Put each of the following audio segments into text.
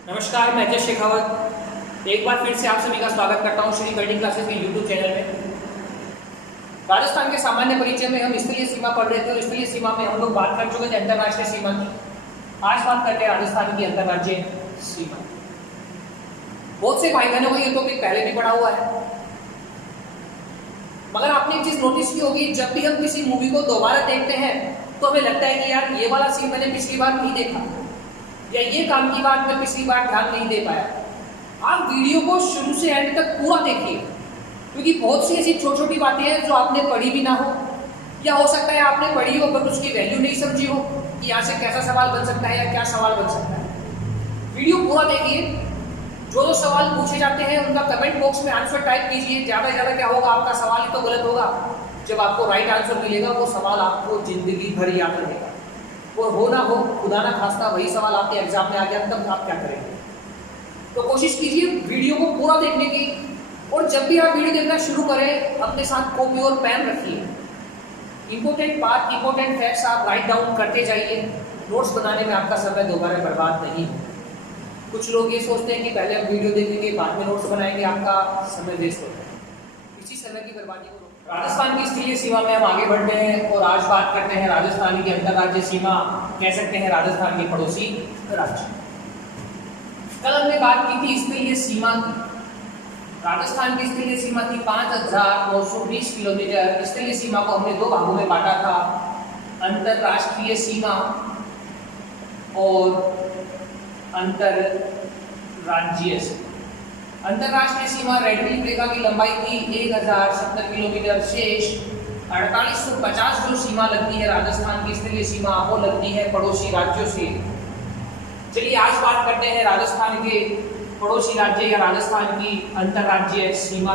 नमस्कार, मैं अजय शेखावत एक बार फिर से आप सभी का स्वागत करता हूं श्री कर्टिंग क्लासेस के यूट्यूब चैनल में। राजस्थान के सामान्य परिचय में हम स्थलीय सीमा पढ़ रहे थे और स्थलीय सीमा में हम लोग बात कर चुके थे अंतर्राष्ट्रीय सीमा की। आज बात करते हैं राजस्थान की अंतर्राज्यीय सीमा। बहुत से भाई बहनों को ये टॉपिक पहले भी पढ़ा हुआ है, मगर आपने एक चीज नोटिस की होगी, जब भी हम किसी मूवी को दोबारा देखते हैं तो हमें लगता है कि यार ये वाला सीन मैंने पिछली बार नहीं देखा, या ये काम की बात मैं पिछली बार ध्यान नहीं दे पाया। आप वीडियो को शुरू से एंड तक पूरा देखिए, क्योंकि बहुत सी ऐसी छोटी छोटी बातें हैं जो आपने पढ़ी भी ना हो, या हो सकता है आपने पढ़ी हो पर उसकी वैल्यू नहीं समझी हो कि यहाँ से कैसा सवाल बन सकता है या क्या सवाल बन सकता है। वीडियो पूरा देखिए, जो सवाल पूछे जाते हैं उनका कमेंट बॉक्स में आंसर टाइप कीजिए। ज़्यादा से ज़्यादा क्या होगा, आपका सवाल ही तो गलत होगा। जब आपको राइट आंसर मिलेगा वो सवाल आपको जिंदगी भर याद रहेगा, और हो ना हो खुदा ना खास्ता वही सवाल आपके एग्जाम में आ गया, तब आप क्या करेंगे। तो कोशिश कीजिए वीडियो को पूरा देखने की, और जब भी आप वीडियो देखना शुरू करें अपने साथ कॉपी और पेन रखिए। इंपॉर्टेंट बात, इंपॉर्टेंट फैक्ट्स आप राइट डाउन करते जाइए। नोट्स बनाने में आपका समय दोबारा बर्बाद नहीं हो। कुछ लोग ये सोचते हैं कि पहले हम वीडियो देखेंगे बाद में नोट्स बनाएंगे, आपका समय वेस्ट होता है। इसी समय की बर्बादी को राजस्थान की स्थलीय सीमा में हम आगे बढ़ते हैं और आज बात करते हैं राजस्थान की अंतर्राज्यीय सीमा, कह सकते हैं राजस्थान के पड़ोसी राज्य। कल हमने बात की थी स्थलीय सीमा की। राजस्थान की स्थलीय सीमा थी 5920 किलोमीटर। स्थलीय सीमा को हमने दो भागों में बांटा था, अंतर्राष्ट्रीय सीमा और अंतरराज्यीय सीमा। अंतर्राष्ट्रीय सीमा रेड क्लिफ रेखा की लंबाई थी 1070 किलोमीटर। शेष 4850 जो सीमा लगती है राजस्थान की स्थलीय सीमा, वो लगती है पड़ोसी राज्यों से। चलिए आज बात करते हैं राजस्थान के पड़ोसी राज्य या राजस्थान की अंतर्राज्यीय सीमा।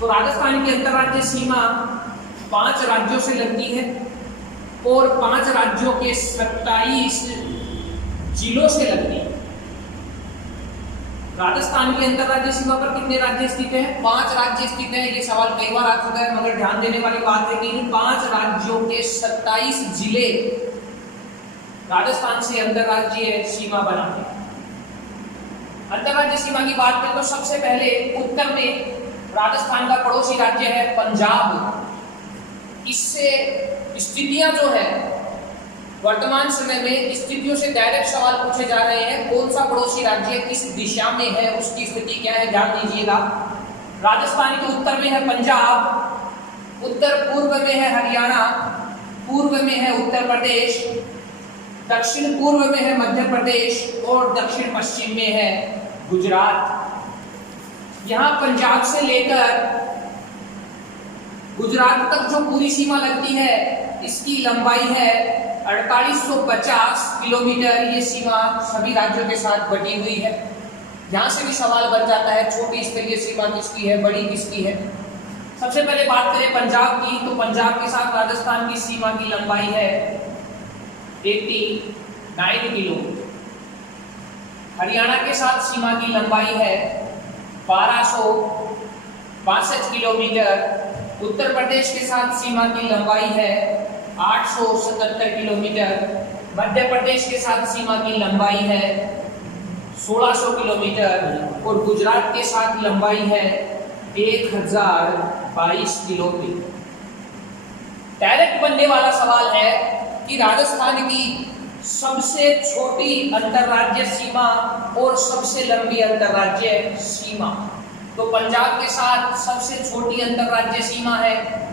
तो राजस्थान की अंतर्राज्यीय सीमा 5 राज्यों से लगती है और 5 राज्यों के 27 जिलों से लगती है। राजस्थान की अंतर्राज्यीय सीमा पर कितने राज्य स्थित हैं? 5 राज्य स्थित हैं। ये सवाल कई बार आ चुका है, मगर ध्यान देने वाली बात है कि इन 5 राज्यों के 27 जिले राजस्थान से अंतर्राज्यीय सीमा बनाते हैं। अंतर्राज्यीय सीमा की बात करें तो सबसे पहले उत्तर में राजस्थान का पड़ोसी राज्य है पंजाब। इससे स्थितियां जो है वर्तमान समय में स्थितियों से डायरेक्ट सवाल पूछे जा रहे हैं। कौन सा पड़ोसी राज्य किस दिशा में है, उसकी स्थिति क्या है, ध्यान दीजिएगा। राजस्थान के उत्तर में है पंजाब, उत्तर पूर्व में है हरियाणा, पूर्व में है उत्तर प्रदेश, दक्षिण पूर्व में है मध्य प्रदेश और दक्षिण पश्चिम में है गुजरात। यहां पंजाब से लेकर गुजरात तक जो पूरी सीमा लगती है, इसकी लंबाई है 4850 किलोमीटर। ये सीमा सभी राज्यों के साथ बटी हुई है। यहां से भी सवाल बन जाता है, छोटी स्थलीय सीमा किसकी है, बड़ी किसकी है। सबसे पहले बात करें पंजाब की, तो पंजाब के साथ राजस्थान की सीमा की लंबाई है 89 किलोमीटर। हरियाणा के साथ सीमा की लंबाई है 1262 किलोमीटर। उत्तर प्रदेश के साथ सीमा की लंबाई है 877 किलोमीटर। मध्य प्रदेश के साथ सीमा की लंबाई है 1600 किलोमीटर और गुजरात के साथ लंबाई है 1022 किलोमीटर। डायरेक्ट बनने वाला सवाल है कि राजस्थान की सबसे छोटी अंतर्राज्यीय सीमा और सबसे लंबी अंतर्राज्यीय सीमा। तो पंजाब के साथ सबसे छोटी अंतर्राज्यीय सीमा है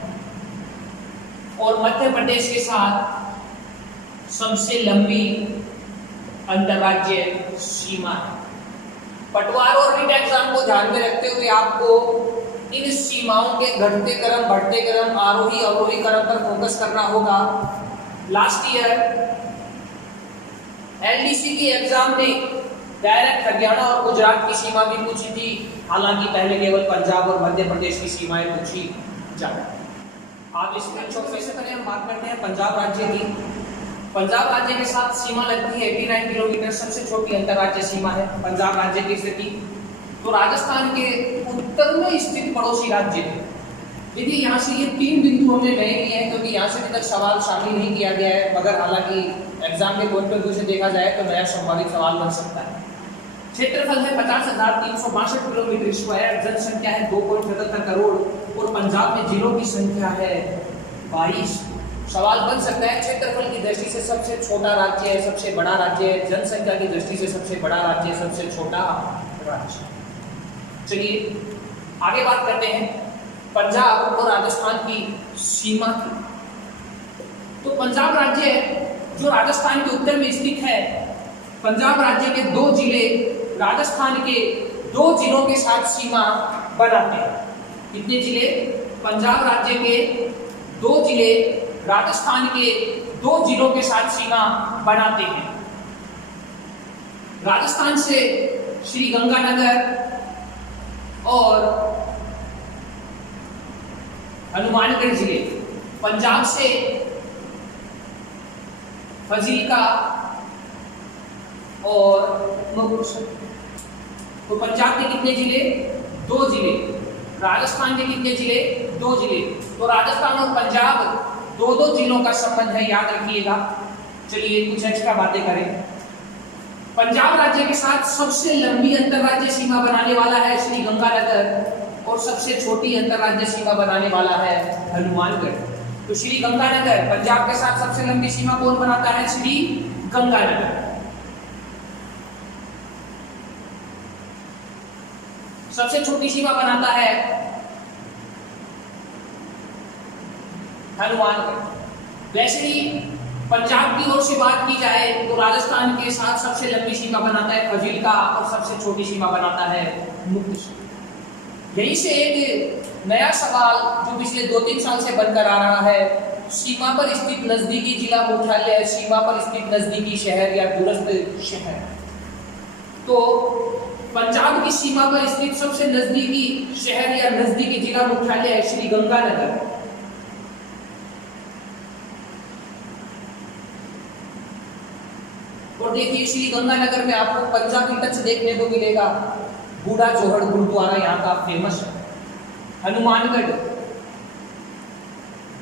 और मध्य प्रदेश के साथ सबसे लंबी अंतर्राज्यीय सीमा है। पटवार और रीट एग्जाम को ध्यान में रखते हुए आपको इन सीमाओं के घटते क्रम, बढ़ते क्रम, आरोही अवरोही क्रम पर फोकस करना होगा। लास्ट ईयर एलडीसी की एग्जाम ने डायरेक्ट हरियाणा और गुजरात की सीमा भी पूछी थी, हालांकि पहले केवल पंजाब और मध्य प्रदेश की सीमाएं पूछी जाती। आप इसमें छोटे से पहले हम बात करते हैं पंजाब राज्य की। पंजाब राज्य के साथ सीमा लगती है 89 किलोमीटर, सबसे छोटी अंतर्राज्यीय सीमा है पंजाब राज्य की स्थिति। तो राजस्थान के उत्तर में स्थित पड़ोसी राज्य है। देखिए यहाँ से ये 3 बिंदु हमने नए लिए हैं, क्योंकि यहाँ से अभी तक सवाल शामिल नहीं किया गया है, मगर हालांकि एग्जाम के पॉइंट ऑफ व्यू से देखा जाए तो नया संभावित सवाल बन सकता है। क्षेत्रफल है 50,362 किलोमीटर स्क्वायर, जनसंख्या है 2.77 करोड़ और पंजाब में जिलों की संख्या है 22। सवाल बन सकता है क्षेत्रफल की दृष्टि से सबसे छोटा राज्य है, सबसे बड़ा राज्य है, जनसंख्या की दृष्टि से सबसे बड़ा राज्य है, सबसे छोटा राज्य। चलिए आगे बात करते हैं पंजाब और राजस्थान की सीमा की। तो पंजाब राज्य जो राजस्थान के उत्तर में स्थित है, पंजाब राज्य के 2 जिले राजस्थान के 2 जिलों के साथ सीमा बनाते हैं। कितने जिले? पंजाब राज्य के 2 जिले राजस्थान के 2 जिलों के साथ सीमा बनाते हैं। राजस्थान से श्री गंगानगर और हनुमानगढ़ जिले, पंजाब से फजील्का और मुक्तसर। तो पंजाब के कितने जिले? 2 जिले। राजस्थान के कितने जिले? 2 जिले। तो राजस्थान और पंजाब 2-2 जिलों का संबंध है, याद रखिएगा। चलिए कुछ एक्स्ट्रा बातें करें। पंजाब राज्य के साथ सबसे लंबी अंतरराज्यीय सीमा बनाने वाला है श्री गंगानगर और सबसे छोटी अंतरराज्यीय सीमा बनाने वाला है हनुमानगढ़। तो श्री गंगानगर पंजाब के साथ सबसे लंबी सीमा कौन बनाता है? श्री गंगानगर। सबसे छोटी सीमा बनाता है हनुमानगढ़। वैसे ही पंजाब की ओर से बात की जाए तो राजस्थान के साथ सबसे लंबी सीमा बनाता है फजील्का और सबसे छोटी सीमा बनाता है मुक्तसर। यहीं से एक नया सवाल जो पिछले 2-3 साल से बनकर आ रहा है, सीमा पर स्थित नजदीकी जिला मुख्यालय, सीमा पर स्थित नजदीकी शहर या दूरस्थ शहर। तो पंजाब की सीमा पर स्थित सबसे नजदीकी शहर या नजदीकी जिला मुख्यालय है श्री गंगानगर। और देखिए श्री गंगानगर में आपको पंजाबी टच देखने को मिलेगा। बूढ़ा जोहड़ गुरुद्वारा यहाँ का फेमस है। हनुमानगढ़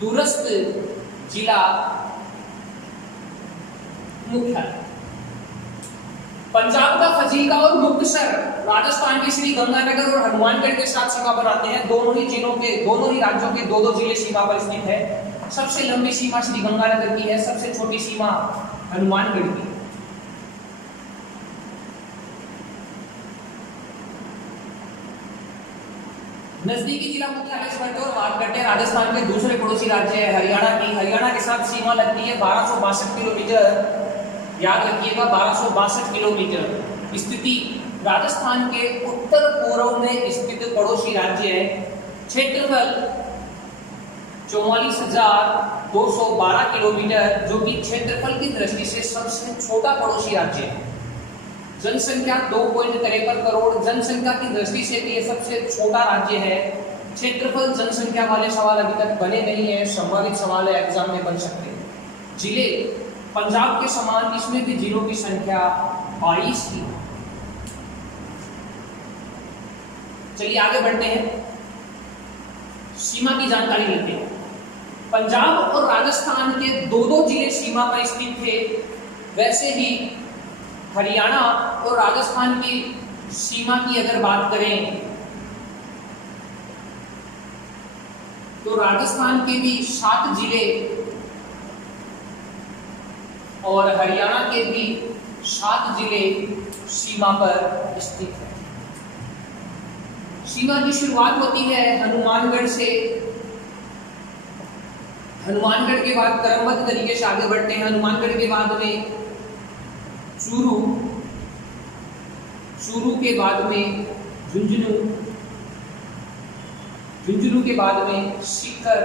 दूरस्थ जिला मुख्यालय। पंजाब का फजील्का और मुक्तसर राजस्थान के श्री गंगानगर और हनुमानगढ़ के साथ सीमा बनाते हैं। दोनों ही राज्यों के 2-2 जिले सीमा पर स्थित है। सबसे लंबी सीमा श्री गंगानगर की है, सबसे छोटी सीमा हनुमानगढ़ की। नजदीकी जिला मुख्यालय से बढ़ते और बात करते हैं राजस्थान के दूसरे पड़ोसी राज्य है हरियाणा की। हरियाणा के साथ सीमा लगती है 1262 किलोमीटर। याद रखिएगा 1262 किलोमीटर। स्थिति राजस्थान के उत्तर पूर्व में स्थित पड़ोसी राज्य है। क्षेत्रफल 44,212 किलोमीटर, जो कि क्षेत्रफल की दृष्टि से सबसे छोटा पड़ोसी राज्य है। जनसंख्या 2.53 करोड़, जनसंख्या की दृष्टि से भी ये सबसे छोटा राज्य है। क्षेत्रफल जनसंख्या वाले सवाल अभी तक बने नहीं है, संभावित सवाल है, एग्जाम में बन सकते हैं। जिले पंजाब के समान इसमें भी जिलों की संख्या 22 की। चलिए आगे बढ़ते हैं, सीमा की जानकारी लेते हैं। पंजाब और राजस्थान के 2-2 जिले सीमा पर स्थित थे। वैसे ही हरियाणा और राजस्थान की सीमा की अगर बात करें तो राजस्थान के भी 7 जिले और हरियाणा के भी 7 जिले सीमा पर स्थित हैं। सीमा की शुरुआत होती है हनुमानगढ़ से। हनुमानगढ़ के बाद क्रमबद्ध तरीके से आगे बढ़ते हैं। हनुमानगढ़ के बाद में चूरू, चूरू के बाद में झुंझुनू, झुंझुनू के बाद में सीकर,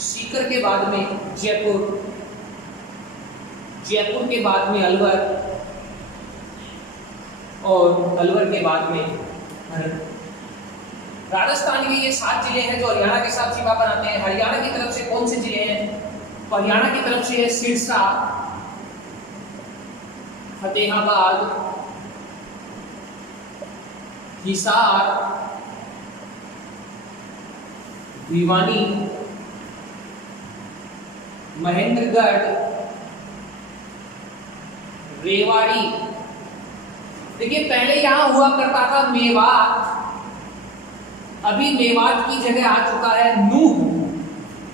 सीकर के बाद में जयपुर, जयपुर के बाद में अलवर और अलवर के बाद में भरतपुर। राजस्थान के ये 7 जिले हैं जो हरियाणा के साथ सीमा बनाते हैं। हरियाणा की तरफ से कौन से जिले हैं? तो हरियाणा की तरफ से है सिरसा, फतेहाबाद, हिसार, भिवानी, महेंद्रगढ़, रेवाड़ी, देखिए पहले यहाँ हुआ करता था मेवात, अभी मेवात की जगह आ चुका है नूह।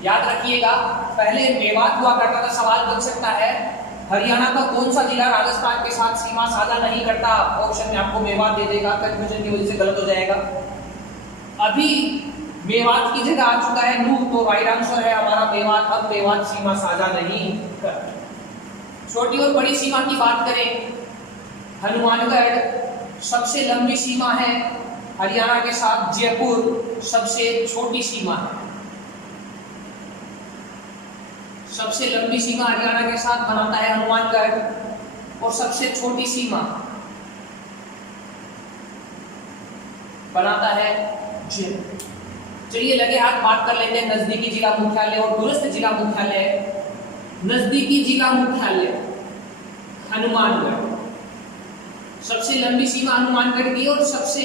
याद रखिएगा, पहले मेवात हुआ करता था। सवाल बन सकता है हरियाणा का कौन सा जिला राजस्थान के साथ सीमा साझा नहीं करता, ऑप्शन में आपको मेवात दे देगा, कंफ्यूजन की वजह से गलत हो जाएगा। अभी मेवात की जगह आ चुका है नूह, तो राइट आंसर है हमारा मेवात। अब मेवात सीमा साझा नहीं करता। छोटी और बड़ी सीमा की बात करें, हनुमानगढ़ सबसे लंबी सीमा है हरियाणा के साथ, जयपुर सबसे छोटी सीमा है। सबसे लंबी सीमा हरियाणा के साथ बनाता है हनुमानगढ़ और सबसे छोटी सीमा बनाता है जयपुर। चलिए लगे हाथ बात कर लेते हैं नजदीकी जिला मुख्यालय और दूरस्थ जिला मुख्यालय। नजदीकी जिला मुख्यालय हनुमानगढ़, सबसे लंबी सीमा हनुमानगढ़ की और सबसे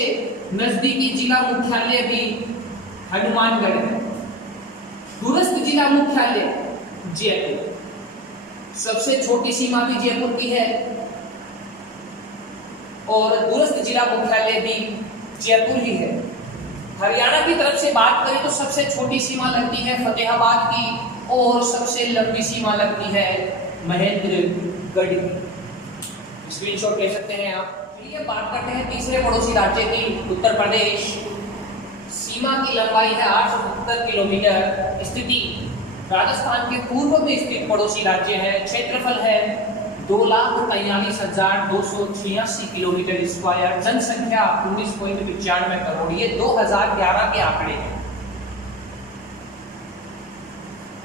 नजदीकी जिला मुख्यालय भी हनुमानगढ़ है। दूरस्थ जिला मुख्यालय जयपुर, सबसे छोटी सीमा भी जयपुर की है और दूरस्थ जिला मुख्यालय भी जयपुर ही है। हरियाणा की तरफ से बात करें तो सबसे छोटी सीमा लगती है फतेहाबाद की और सबसे लंबी सीमा लगती है महेंद्रगढ़ की। स्क्रीनशॉट ले सकते हैं आप। चलिए बात करते हैं तीसरे पड़ोसी राज्य की, उत्तर प्रदेश। सीमा की लंबाई है 870 किलोमीटर। स्थिति राजस्थान के पूर्व में स्थित पड़ोसी राज्य है। क्षेत्रफल है 2,43,286 किलोमीटर स्क्वायर। जनसंख्या 19.95 करोड़। ये 2011 के आंकड़े हैं।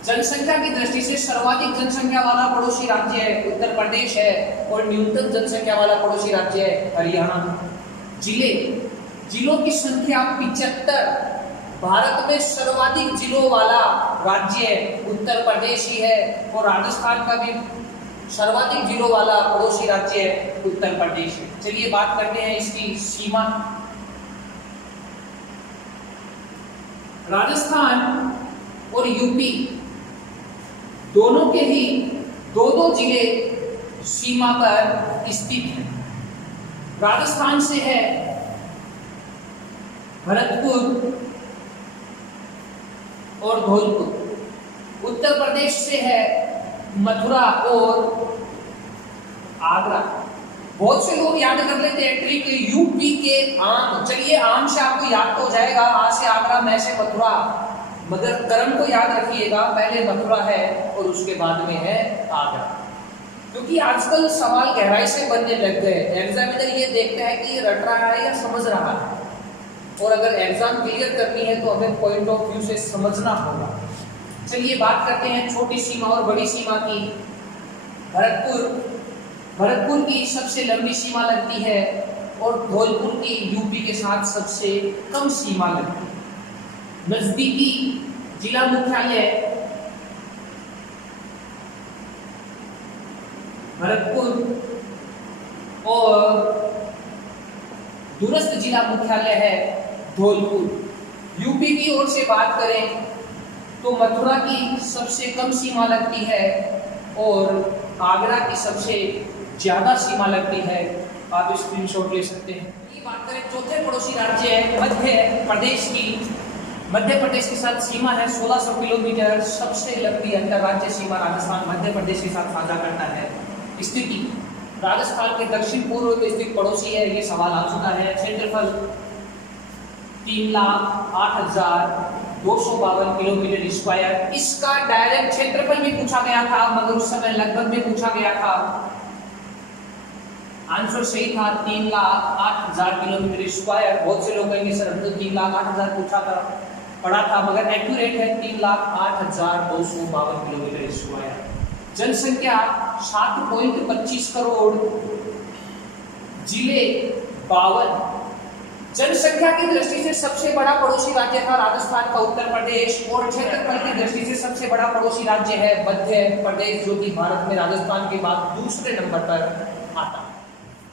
जनसंख्या की दृष्टि से सर्वाधिक जनसंख्या वाला पड़ोसी राज्य है उत्तर प्रदेश है और न्यूनतम जनसंख्या वाला पड़ोसी राज्य है हरियाणा। जिलों की संख्या 75। भारत में सर्वाधिक जिलों वाला राज्य उत्तर प्रदेश ही है और राजस्थान का भी सर्वाधिक जिलों वाला पड़ोसी राज्य उत्तर प्रदेश है। चलिए बात करते हैं इसकी सीमा। राजस्थान और यूपी दोनों के ही दो जिले सीमा पर स्थित हैं। राजस्थान से है भरतपुर और धौलपुर। उत्तर प्रदेश से है मथुरा और आगरा। बहुत से लोग याद कर लेते हैं ट्रिक यूपी के आम। चलिए आम से आपको याद तो हो जाएगा, आ से आगरा, मैं से मथुरा, मगर क्रम को याद रखिएगा, पहले मथुरा है और उसके बाद में है आगरा। क्योंकि आजकल सवाल गहराई से बनने लग गए। एग्जामिनर ये देखता है कि ये रट रहा है या समझ रहा है, और अगर एग्जाम क्लियर करनी है तो हमें पॉइंट ऑफ व्यू से समझना होगा। चलिए बात करते हैं छोटी सीमा और बड़ी सीमा की। भरतपुर की सबसे लंबी सीमा लगती है और धौलपुर की यूपी के साथ सबसे कम सीमा लगती है। नजदीकी जिला मुख्यालय भरतपुर और दूरस्थ जिला मुख्यालय है धौलपुर। यूपी की ओर से बात करें तो मथुरा की सबसे कम सीमा लगती है और आगरा की सबसे ज्यादा सीमा लगती है। आप स्क्रीनशॉट ले सकते हैं। ये बात करें चौथे पड़ोसी राज्य है मध्य प्रदेश की। मध्य प्रदेश के साथ सीमा है 1600 किलोमीटर। सबसे लंबी अंतरराज्यीय सीमा राजस्थान मध्य प्रदेश के साथ साझा करता है। स्थिति राजस्थान के दक्षिण पूर्व में स्थित पड़ोसी है, ये सवाल आ चुका है। क्षेत्रफल 3,08,252 किलोमीटर स्क्वायर। इसका डायरेक्ट क्षेत्रफल भी पूछा गया था, मगर उस समय लगभग में पूछा गया था। आंसर सही था 3,08,000 किलोमीटर स्क्वायर। बहुत से लोग कहेंगे सर हम तो 3,08,000 पूछा था, पढ़ा था, मगर एक्यूरेट है 3,08,252 किलोमीटर स्क्वायर। जनसंख्या 7.25 करोड़। जिले 52। जनसंख्या की दृष्टि से सबसे बड़ा पड़ोसी राज्य था राजस्थान का उत्तर प्रदेश, और क्षेत्रफल की दृष्टि से सबसे बड़ा पड़ोसी राज्य है मध्य प्रदेश, जो कि भारत में राजस्थान के बाद दूसरे नंबर पर आता है।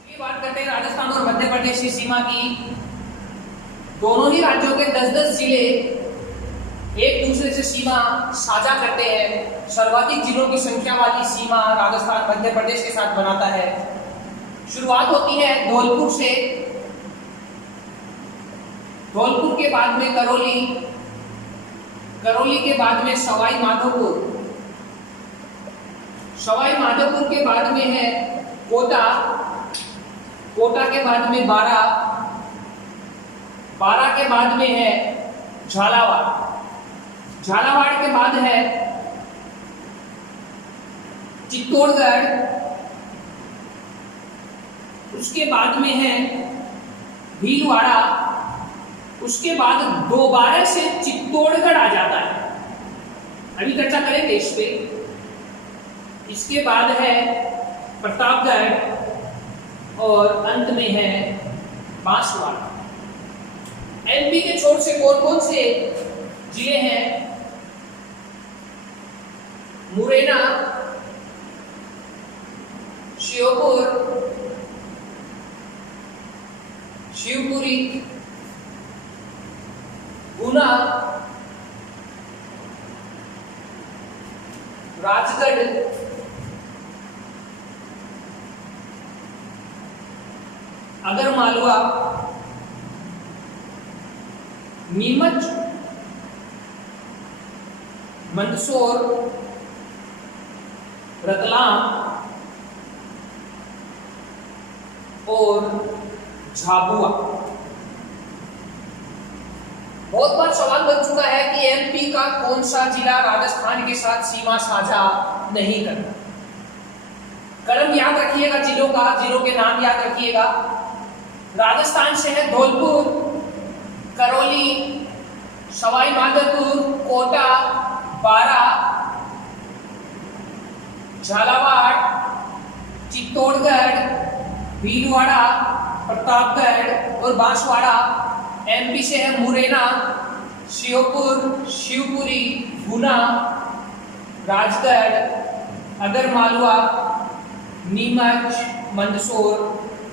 ये बात करते हैं राजस्थान और मध्य प्रदेश की सीमा की। दोनों ही राज्यों के 10-10 जिले एक दूसरे से सीमा साझा करते हैं। सर्वाधिक जिलों की संख्या वाली सीमा राजस्थान मध्य प्रदेश के साथ बनाता है। शुरुआत होती है धौलपुर से, धौलपुर के बाद में करौली, करौली के बाद में सवाई माधोपुर, सवाई माधोपुर के बाद में है कोटा, कोटा के बाद में बारा, बारा के बाद में है झालावाड़, झालावाड़ के बाद है चित्तौड़गढ़, उसके बाद में है भीलवाड़ा, उसके बाद दोबारा से चित्तौड़गढ़ आ जाता है। अभी चर्चा करेंगे इस पे। इसके बाद है प्रतापगढ़ और अंत में है बांसवाड़ा। एमपी के छोर से कौन कौन से जिले हैं? मुरैना, श्योपुर, शिवपुरी, गुना, राजगढ़, आगरमालवा, नीमच, मंदसौर, रतलाम और झाबुआ। बहुत बार सवाल बन चुका है कि एमपी का कौन सा जिला राजस्थान के साथ सीमा साझा नहीं करता। क्रम याद रखिएगा जिलों का, जिलों के नाम याद रखिएगा। राजस्थान से है धौलपुर, करौली, सवाई माधोपुर, कोटा, बारा, झालावाड़, चित्तौड़गढ़, भीलवाड़ा, प्रतापगढ़ और बांसवाड़ा। एमपी से है मुरैना, श्योपुर, शिवपुरी, गुना, राजगढ़, आगरमालवा, नीमच, मंदसौर,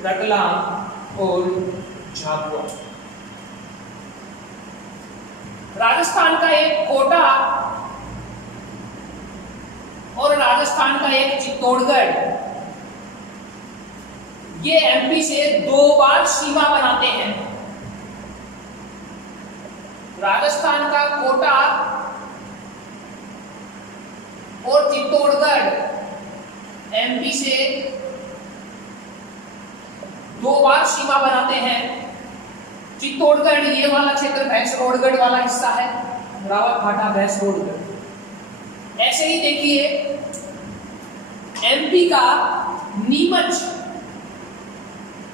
रतलाम और झाबुआ। राजस्थान का एक कोटा और राजस्थान का एक चित्तौड़गढ़, ये एमपी से 2 बार सीमा बनाते हैं। राजस्थान का कोटा और चित्तौड़गढ़ एमपी से 2 बार सीमा बनाते हैं। चित्तौड़गढ़ ये वाला क्षेत्र भैंसरोडगढ़ वाला हिस्सा है, रावतभाटा, भैंसरोडगढ़। ऐसे ही देखिए एमपी का नीमच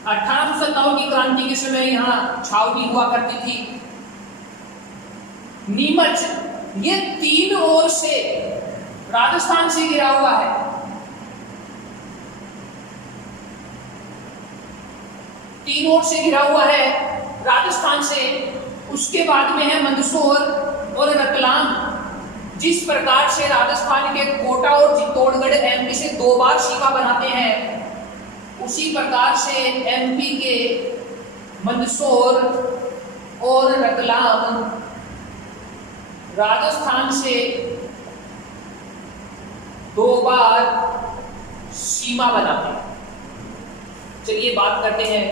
1857 की क्रांति के समय यहां छावनी हुआ करती थी। नीमच ये 3 ओर से राजस्थान से घिरा हुआ है। तीन ओर से घिरा हुआ है राजस्थान से। उसके बाद में है मंदसौर और रतलाम। जिस प्रकार से राजस्थान के कोटा और चित्तौड़गढ़ एमपी से 2 बार सीमा बनाते हैं, उसी प्रकार से एमपी के मंदसौर और रतलाम राजस्थान से 2 बार सीमा बनाते हैं। चलिए बात करते हैं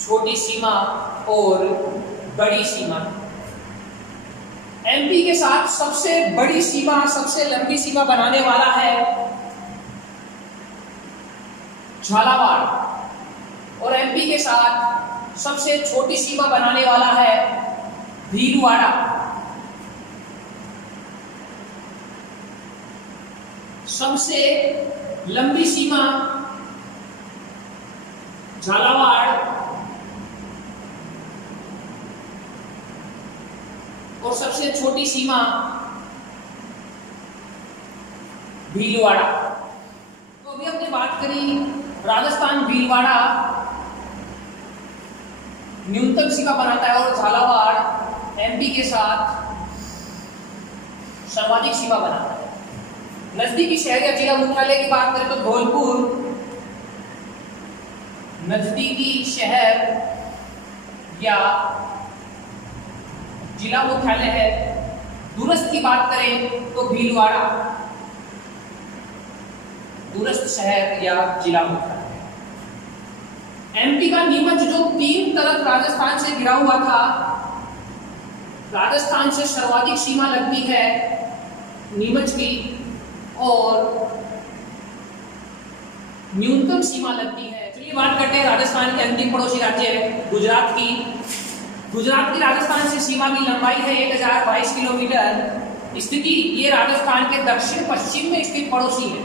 छोटी सीमा और बड़ी सीमा। एमपी के साथ सबसे बड़ी सीमा, सबसे लंबी सीमा बनाने वाला है झालावाड़, और एमपी के साथ सबसे छोटी सीमा बनाने वाला है भीलवाड़ा। सबसे लंबी सीमा झालावाड़ और सबसे छोटी सीमा भीलवाड़ा। तो अभी हमने बात करी राजस्थान भीलवाड़ा न्यूनतम सीमा बनाता है और झालावाड़ एमपी के साथ सर्वाधिक सीमा बनाता है। नजदीकी शहर या जिला मुख्यालय की बात करें तो धौलपुर नजदीकी शहर या जिला मुख्यालय है। दूरस्थ की बात करें तो भीलवाड़ा दूरस्थ शहर या जिला मुख्यालय। एमपी का नीमच जो 3 तरफ राजस्थान से घिरा हुआ था, राजस्थान से सर्वाधिक सीमा लगती है नीमच की और न्यूनतम सीमा लगती है। चलिए बात करते हैं राजस्थान के अंतिम पड़ोसी राज्य गुजरात की। गुजरात की राजस्थान से सीमा की लंबाई है 1022 किलोमीटर। स्थिति ये राजस्थान के दक्षिण पश्चिम में स्थित पड़ोसी है।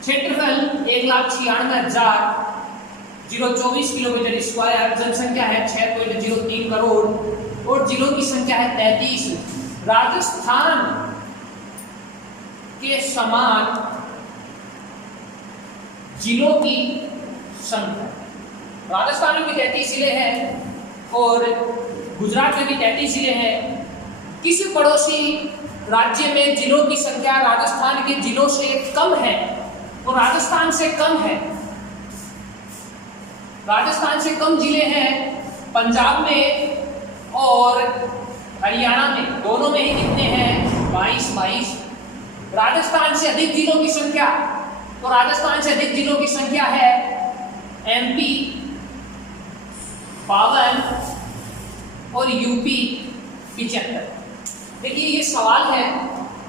क्षेत्रफल 1,96,024 किलोमीटर स्क्वायर। जनसंख्या है 6.03 करोड़ और जिलों की संख्या है 33। राजस्थान के समान जिलों की संख्या, राजस्थान में भी 33 जिले हैं और गुजरात में भी 33 जिले हैं। किसी पड़ोसी राज्य में जिलों की संख्या राजस्थान के जिलों से कम है और राजस्थान से कम है, राजस्थान से कम जिले हैं पंजाब में और हरियाणा में, दोनों में ही कितने हैं 22। राजस्थान से अधिक जिलों की संख्या, तो राजस्थान से अधिक जिलों की संख्या है एमपी 52 और यूपी 75। देखिए ये सवाल है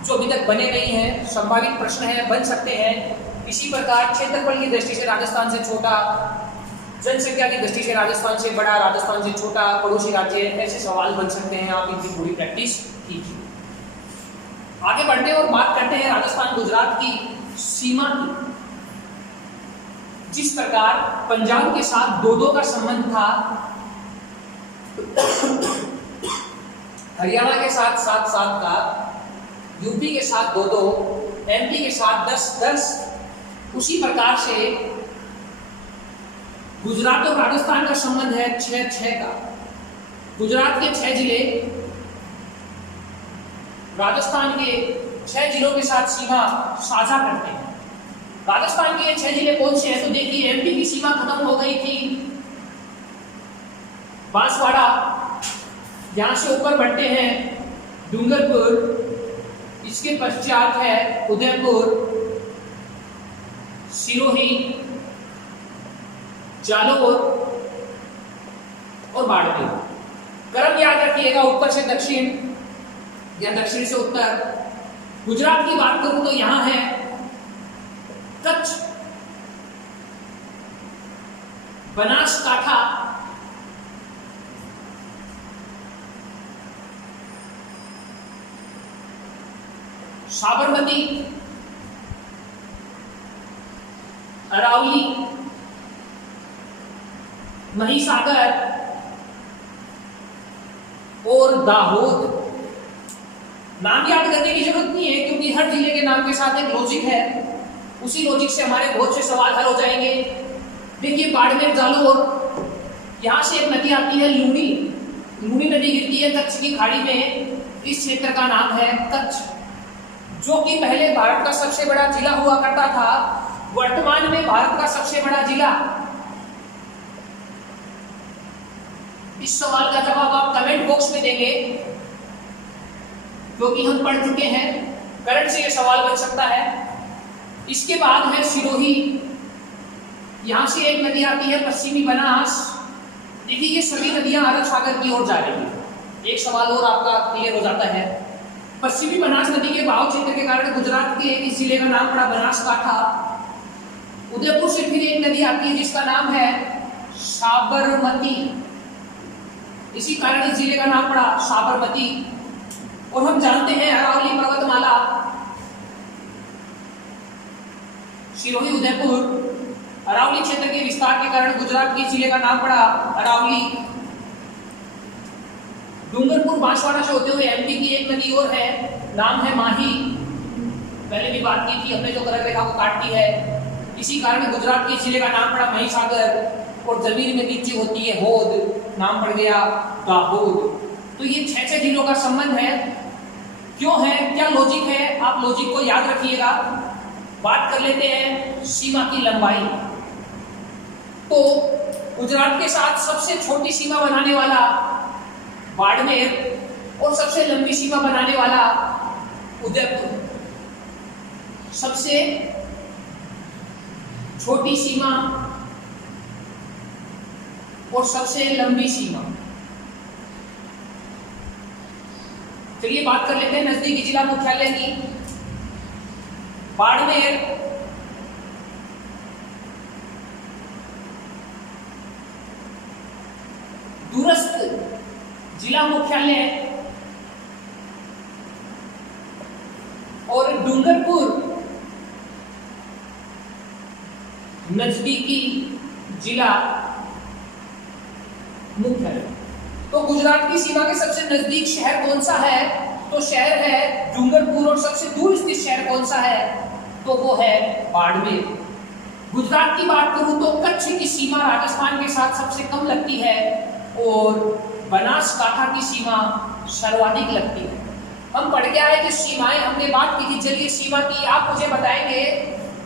जो अभी तक बने नहीं हैं, संभावित प्रश्न है, बन सकते हैं। इसी प्रकार क्षेत्रफल की दृष्टि से राजस्थान से छोटा, जनसंख्या की दृष्टि से राजस्थान से बड़ा, राजस्थान से छोटा पड़ोसी राज्य, ऐसे सवाल बन सकते हैं। आप इनकी थोड़ी प्रैक्टिस कीजिए। आगे बढ़ते हैं और बात करते हैं राजस्थान गुजरात की सीमा की। जिस प्रकार पंजाब के साथ 2-2 का संबंध था, हरियाणा के साथ 7-7 का, यूपी के साथ 2-2, एमपी के साथ 10-10, उसी प्रकार से गुजरात और राजस्थान का संबंध है 6-6 का। गुजरात के 6 जिले राजस्थान के 6 जिलों के साथ सीमा साझा करते हैं। राजस्थान के 6 जिले कौन से हैं? तो देखिए एमपी की सीमा खत्म हो गई थी बांसवाड़ा, यहां से ऊपर बढ़ते हैं डूंगरपुर, इसके पश्चात है उदयपुर, सिरोही, जालौर और बाड़मेर। क्रम याद रखिएगा, उत्तर से दक्षिण या दक्षिण से उत्तर। गुजरात की बात करूं तो यहां है कच्छ, बनासकांठा, साबरमती, अरावली, महिसागर और दाहोद। नाम याद करने की जरूरत नहीं है क्योंकि हर जिले के नाम के साथ एक लॉजिक है, उसी लॉजिक से हमारे बहुत से सवाल हल हो जाएंगे। देखिए बाड़मेर, जालौर, यहां से एक नदी आती है लूनी, लूनी नदी गिरती है कच्छ की खाड़ी में। इस क्षेत्र का नाम है कच्छ, जो कि पहले भारत का सबसे बड़ा जिला हुआ करता था, वर्तमान में भारत का सबसे बड़ा जिला। इस सवाल का जवाब आप कमेंट बॉक्स में देंगे क्योंकि हम पढ़ चुके हैं, करंट से यह सवाल बन सकता है। इसके बाद है सिरोही, यहां से एक नदी आती है पश्चिमी बनास। देखिए ये सभी नदियां अरब सागर की ओर जा रही है। एक सवाल और आपका क्लियर हो जाता है, पश्चिमी बनास नदी के बहाव क्षेत्र के कारण गुजरात के इस जिले का नाम पड़ा बनासकांठा। उदयपुर से फिर एक नदी आती है जिसका नाम है साबरमती, इसी कारण इस जिले का नाम पड़ा साबरमती। और हम जानते हैं अरावली पर्वतमाला, सिरोही, उदयपुर, अरावली क्षेत्र के विस्तार के कारण गुजरात के जिले का नाम पड़ा अरावली। डूंगरपुर बांसवाड़ा से होते हुए एमपी की एक नदी और है, नाम है माही। पहले भी बात की थी हमने, जो कर्क रेखा को काटती है। इसी कारण गुजरात के जिले का नाम पड़ा महिसागर और जमीन में नीचे होती है होद, नाम पड़ गया दाहोद। तो ये 6 जिलों का संबंध है। क्यों है, क्या लॉजिक है, आप लॉजिक को याद रखिएगा। बात कर लेते हैं सीमा की लंबाई। तो गुजरात के साथ सबसे छोटी सीमा बनाने वाला बाड़मेर और सबसे लंबी सीमा बनाने वाला उदयपुर। सबसे छोटी सीमा और सबसे लंबी सीमा। चलिए बात कर लेते हैं नजदीकी जिला मुख्यालय की। बाड़मेर दूरस्थ जिला मुख्यालय और डूंगरपुर नजदीकी जिला मुख्यालय। तो गुजरात की सीमा के सबसे नजदीक शहर कौन सा है? तो शहर है डूंगरपुर। और सबसे दूर स्थित शहर कौन सा है? तो वो है बाड़मेर। गुजरात की बात करूं तो कच्छ की सीमा राजस्थान के साथ सबसे कम लगती है और बनासकांठा की सीमा सर्वाधिक लगती है। हम पढ़ के आए कि सीमाएं, हमने बात की थी। चलिए सीमा की आप मुझे बताएंगे,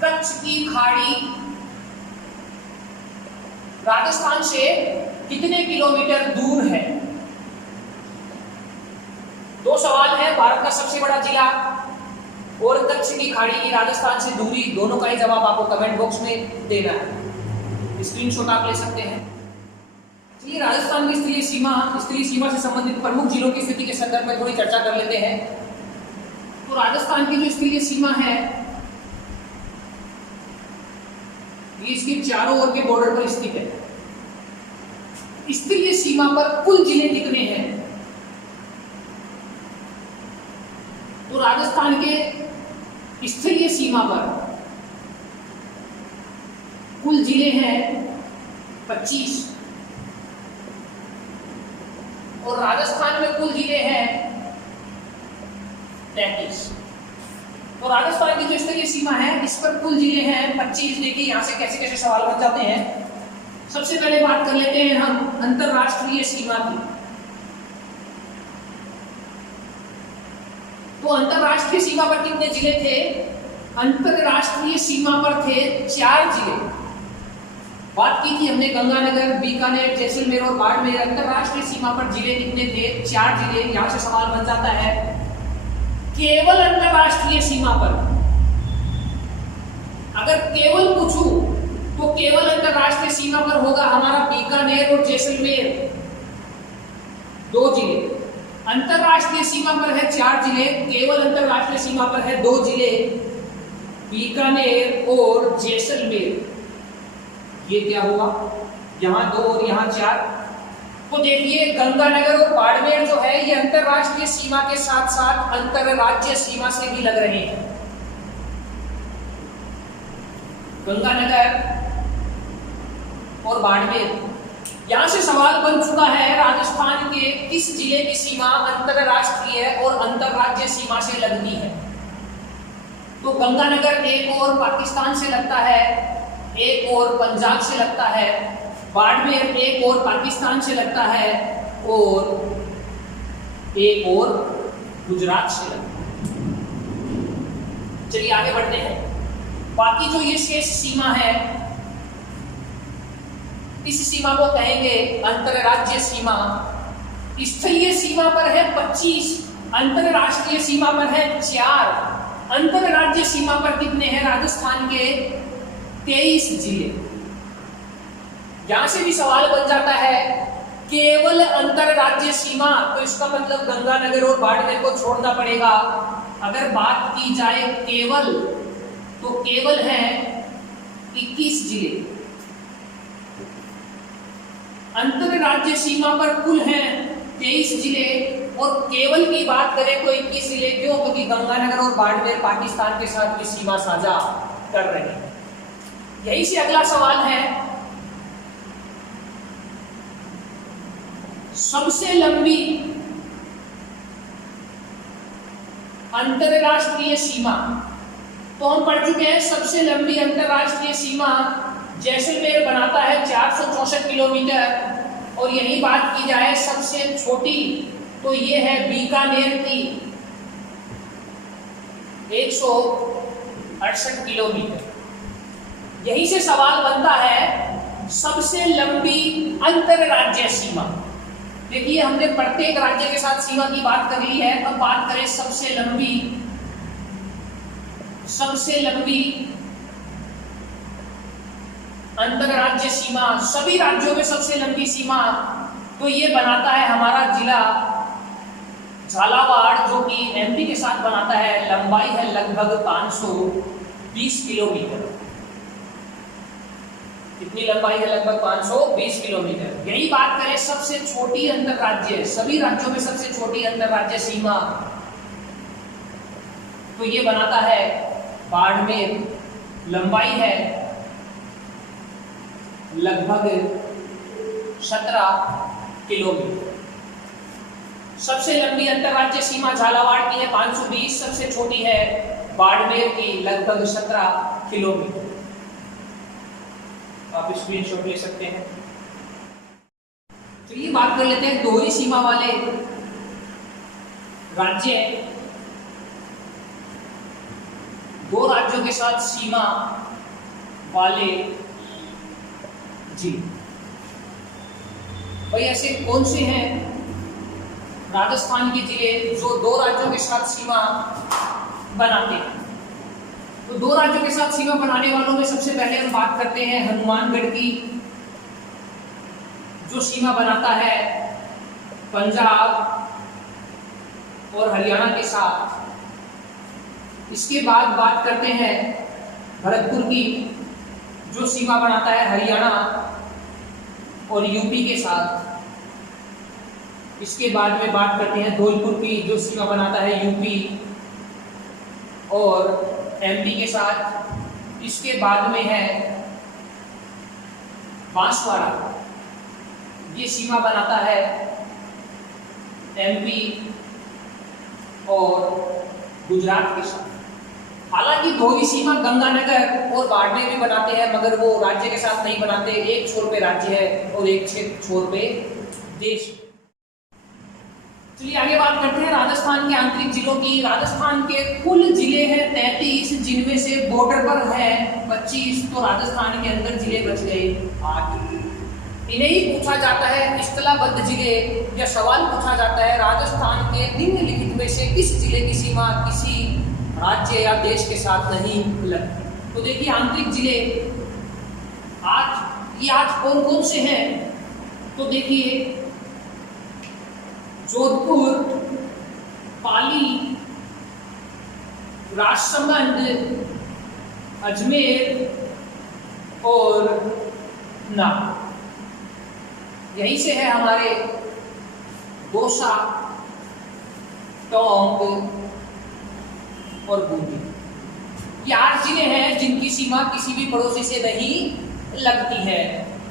कच्छ की खाड़ी राजस्थान से कितने किलोमीटर दूर है? दो सवाल है। भारत का सबसे बड़ा जिला और कच्छ की खाड़ी की राजस्थान से दूरी, दोनों का ही जवाब आपको कमेंट बॉक्स में देना है। स्क्रीनशॉट आप ले सकते हैं। चलिए राजस्थान की स्तरीय सीमा से संबंधित प्रमुख जिलों की स्थिति के संदर्भ में थोड़ी चर्चा कर लेते हैं। तो राजस्थान की जो स्तरीय सीमा है, ये इसके चारों ओर के बॉर्डर पर स्थित है। स्तरीय सीमा पर कुल जिले कितने हैं? तो राजस्थान के स्तरीय सीमा पर कुल जिले हैं 25 और राजस्थान में कुल जिले हैं 33। तो राजस्थान की जो स्तरीय सीमा है, इस पर कुल जिले हैं 25। देखिए यहां से कैसे कैसे सवाल बन जाते हैं। सबसे पहले बात कर लेते हैं हम अंतरराष्ट्रीय सीमा की। तो अंतरराष्ट्रीय सीमा पर कितने जिले थे? अंतरराष्ट्रीय सीमा पर थे 4 जिले। बात की थी हमने गंगानगर, बीकानेर, जैसलमेर और बाड़मेर। अंतरराष्ट्रीय सीमा पर जिले कितने थे? 4 जिले। यहां से सवाल बन जाता है, केवल अंतरराष्ट्रीय सीमा पर अगर केवल पूछूं तो केवल अंतरराष्ट्रीय सीमा पर होगा हमारा बीकानेर और जैसलमेर, 2 जिले। अंतरराष्ट्रीय सीमा पर है 4 जिले, केवल अंतरराष्ट्रीय सीमा पर है 2 जिले, बीकानेर और जैसलमेर। ये क्या होगा? यहां 2 और यहां 4। तो देखिए गंगानगर और बाड़मेर जो है ये अंतरराष्ट्रीय सीमा के साथ साथ अंतरराज्य सीमा से भी लग रहे हैं। गंगानगर और बाड़मेर, यहां से सवाल बन चुका है राजस्थान के किस जिले की सीमा अंतरराष्ट्रीय और अंतरराज्य सीमा से लगती है। तो गंगानगर एक और पाकिस्तान से लगता है, एक और पंजाब से लगता है, बाड़मेर एक और पाकिस्तान से लगता है और एक और गुजरात से लगता है। चलिए आगे बढ़ते हैं। बाकी जो ये शेष सीमा है, इस सीमा को कहेंगे अंतरराज्य सीमा। स्थलीय सीमा पर है 25, अंतरराष्ट्रीय सीमा पर है 4। अंतरराज्य सीमा पर कितने हैं? राजस्थान के 23 जिले। यहां से भी सवाल बन जाता है केवल अंतरराज्य सीमा, तो इसका मतलब गंगानगर और बाड़मेर को छोड़ना पड़ेगा। अगर बात की जाए केवल, तो केवल है 21 जिले। अंतरराज्य सीमा पर कुल हैं 23 जिले और केवल की बात करें तो 21 जिले। क्यों? क्योंकि गंगानगर और बाड़मेर पाकिस्तान के साथ की सीमा साझा कर रहे हैं। यही से अगला सवाल है, सबसे लंबी अंतरराष्ट्रीय सीमा। तो हम पढ़ चुके हैं सबसे लंबी अंतरराष्ट्रीय सीमा जैसलमेर बनाता है 464 किलोमीटर। और यही बात की जाए सबसे छोटी, तो ये है बीकानेर की 168 किलोमीटर। यही से सवाल बनता है सबसे लंबी अंतरराज्य सीमा। देखिए हमने प्रत्येक राज्य के साथ सीमा की बात कर ली है, अब बात करें सबसे लंबी अंतरराज्य सीमा, सभी राज्यों में सबसे लंबी सीमा, तो ये बनाता है हमारा जिला झालावाड़, जो कि एमपी के साथ बनाता है। लंबाई है लगभग 520 किलोमीटर। कितनी लंबाई है? लगभग 520 किलोमीटर। यही बात करें सबसे छोटी अंतरराज्य, सभी राज्यों में सबसे छोटी अंतरराज्य सीमा, तो ये बनाता है बाड़मेर। लंबाई है लगभग 17 किलोमीटर। सबसे लंबी अंतरराज्य सीमा झालावाड़ की है 520, सबसे छोटी है बाड़मेर की लगभग 17 किलोमीटर। आप स्क्रीनशॉट ले सकते हैं। चलिए बात कर लेते हैं दोहरी सीमा वाले राज्य। दो राज्यों के साथ सीमा वाले जिले, भाई ऐसे कौन से हैं राजस्थान के जिले जो दो राज्यों के साथ सीमा बनाते हैं? तो दो राज्यों के साथ सीमा बनाने वालों में सबसे पहले हम बात करते हैं हनुमानगढ़ की, जो सीमा बनाता है पंजाब और हरियाणा के साथ। इसके बाद बात करते हैं भरतपुर की, जो सीमा बनाता है हरियाणा और यूपी के साथ। इसके बाद में बात करते हैं धौलपुर की, जो सीमा बनाता है यूपी और एमपी के साथ। इसके बाद में है बांसवाड़ा, ये सीमा बनाता है एमपी और गुजरात के साथ। हालांकि दोहरी सीमा गंगानगर और बाड़मेर भी बनाते हैं, मगर वो राज्य के साथ नहीं बनाते। एक छोर पे राज्य है और एक छोर पे देश। चलिए आगे बात करते हैं राजस्थान के आंतरिक जिलों की। राजस्थान के कुल जिले हैं 33, जिनमें से बॉर्डर पर है 25, तो राजस्थान के अंदर जिले बच गए 8। इन्हें ही पूछा जाता है स्थलाबद्ध जिले, या सवाल पूछा जाता है राजस्थान के निम्नलिखित में से किस जिले की सीमा किसी राज्य या देश के साथ नहीं लगती। तो देखिए आंतरिक जिले 8, ये 8 कौन कौन से हैं? तो देखिए जोधपुर, पाली, राजसमंद, अजमेर और नागौर। यहीं से है हमारे दौसा, टोंक और बूंदी। ये 8 जिले हैं जिनकी सीमा किसी भी पड़ोसी से नहीं लगती है।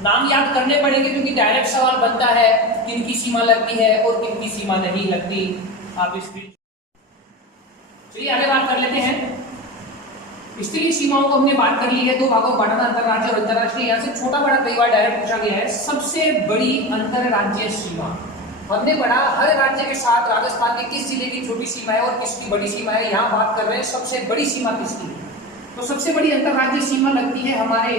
नाम याद करने पड़ेंगे क्योंकि डायरेक्ट सवाल बनता है किनकी सीमा लगती है और किनकी सीमा नहीं लगती। आप इसकी चलिए आगे बात कर लेते हैं। स्थलीय सीमाओं को हमने बात कर ली है, 2 भागों में बांटना, अंतरराज्य और अंतरराष्ट्रीय। यहाँ से छोटा बड़ा कई बार डायरेक्ट पूछा गया है। सबसे बड़ी अंतरराज्यीय सीमा हमने पढ़ा, हर राज्य के साथ राजस्थान के किस जिले की छोटी सीमा है और किसकी बड़ी सीमा है। यहाँ बात कर रहे हैं सबसे बड़ी सीमा किसकी है। तो सबसे बड़ी अंतरराज्यीय सीमा लगती है हमारे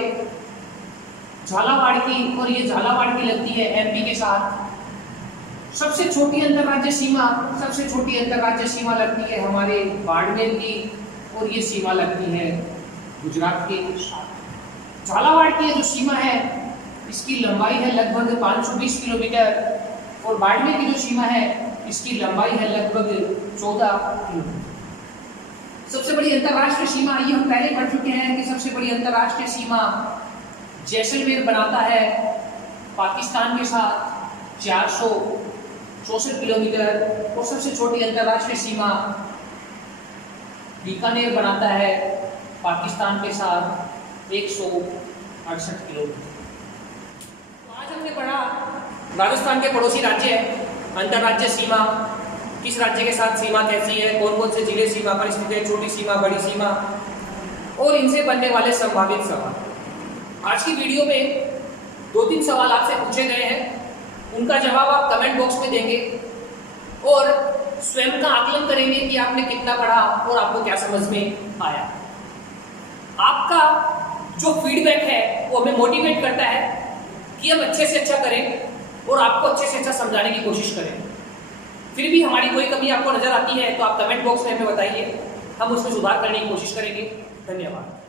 झालावाड़ की, और ये झालावाड़ की लगती है एमपी के साथ। सबसे छोटी अंतरराज्यीय सीमा लगती है हमारे बाड़मेर की, और ये सीमा लगती है गुजरात के साथ। झालावाड़ की जो सीमा है इसकी लंबाई है लगभग 520 किलोमीटर, और बाड़मेर की जो सीमा है इसकी लंबाई है लगभग 14 किलोमीटर। सबसे बड़ी अंतरराष्ट्रीय सीमा, ये हम पहले पढ़ चुके हैं कि सबसे बड़ी अंतरराष्ट्रीय सीमा जैसलमेर बनाता है पाकिस्तान के साथ 464 किलोमीटर, और सबसे छोटी अंतरराष्ट्रीय सीमा बीकानेर बनाता है पाकिस्तान के साथ 168 किलोमीटर। तो आज हमने पढ़ा राजस्थान के पड़ोसी राज्य, अंतरराज्य सीमा, किस राज्य के साथ सीमा कैसी है, कौन कौन से जिले सीमा पर स्थित है, छोटी सीमा, बड़ी सीमा, और इनसे बनने वाले संभावित सवाल। आज की वीडियो में 2-3 सवाल आपसे पूछे गए हैं, उनका जवाब आप कमेंट बॉक्स में देंगे और स्वयं का आकलन करेंगे कि आपने कितना पढ़ा और आपको क्या समझ में आया। आपका जो फीडबैक है वो हमें मोटिवेट करता है कि हम अच्छे से अच्छा करें और आपको अच्छे से अच्छा समझाने की कोशिश करें। फिर भी हमारी कोई कमी आपको नजर आती है तो आप कमेंट बॉक्स में हमें बताइए, हम उसमें सुधार करने की कोशिश करेंगे। धन्यवाद।